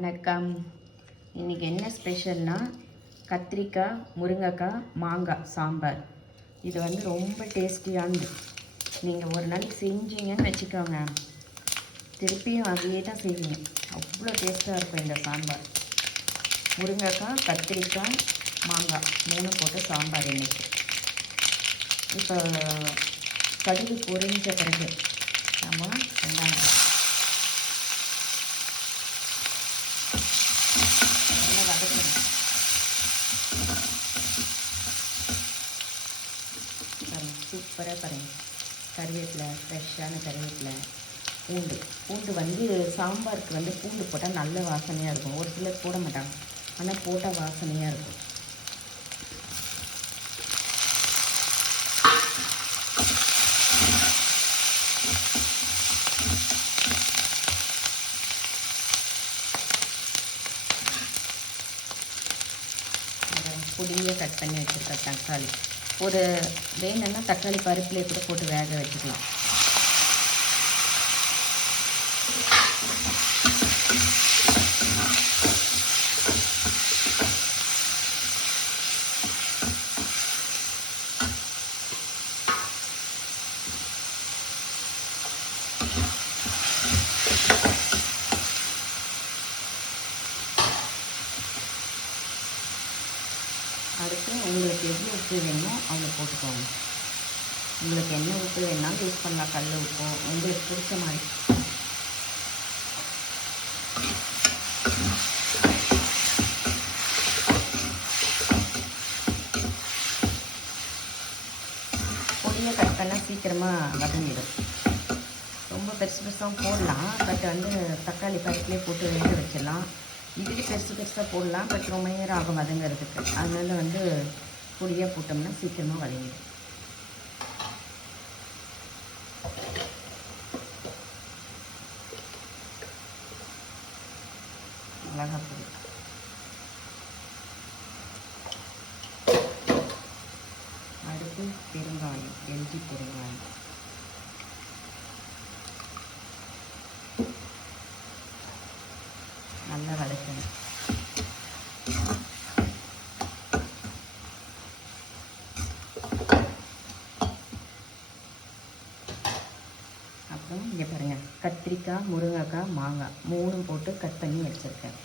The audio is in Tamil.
வணக்கம். இன்றைக்கி என்ன ஸ்பெஷல்னால் கத்திரிக்காய், முருங்கைக்காய், மாங்காய் சாம்பார். இது வந்து ரொம்ப டேஸ்டியானது. நீங்கள் ஒரு நாளைக்கு செஞ்சீங்கன்னு வச்சுக்கோங்க, திருப்பியும் அதையே தான் செய்வீங்க. அவ்வளோ டேஸ்ட்டாக இருக்கும் இந்த சாம்பார். முருங்கைக்காய், கத்திரிக்காய், மாங்காய் 3 போட்டு சாம்பார். இன்றைக்கி இப்போ கடுகு பொரிஞ்ச பிறகு நம்ம வெங்காயம் நல்லா வதக்கணும். சூப்பராக பாருங்கள், கருவேப்பிலை, ஃப்ரெஷ்ஷான கருவேப்பிலை, பூண்டு வந்து சாம்பாருக்கு வந்து பூண்டு போட்டால் நல்ல வாசனையாக இருக்கும். ஒரு சிலர் போட மாட்டாங்க, ஆனால் போட்டால் வாசனையாக இருக்கும். பொடியாக கட் பண்ணி வச்சுருக்க தக்காளி, ஒரு வேணும்னா தக்காளி பருப்புலேயே கூட போட்டு வேக வச்சுக்கலாம். அடுத்து உங்களுக்கு எவ்வளோ உப்பு வேணுமோ அவ்வளோ போட்டுக்கோங்க. உங்களுக்கு என்ன உப்பு வேணாலும் யூஸ் பண்ணலாம், கல் உப்பு உங்களுக்கு பிடிச்ச மாதிரி. பொடியை கட் பண்ணால் சீக்கிரமாக வதங்கிடும். ரொம்ப பெருசு பெருசாக போடலாம், பட் வந்து தக்காளி பருப்புலேயே போட்டு வேக வச்சிடலாம். இதுக்கு பெருசாக போடலாம், பட் ரொம்ப நேரம் ஆகும் வதங்கிறதுக்கு. அதனால் வந்து பொடியாக போட்டோம்னா சீக்கிரமாக வதங்கிடும். மிளகாய் பொடி, அடுத்து பெருங்காயம், எல்ஜி பெருங்காயம், நல்லா வதக்கணும். அப்புறம் இங்கே பாருங்கள், கத்திரிக்காய், முருங்கைக்காய், மாங்காய் 3 போட்டு கட் பண்ணி வச்சுருக்கேன்.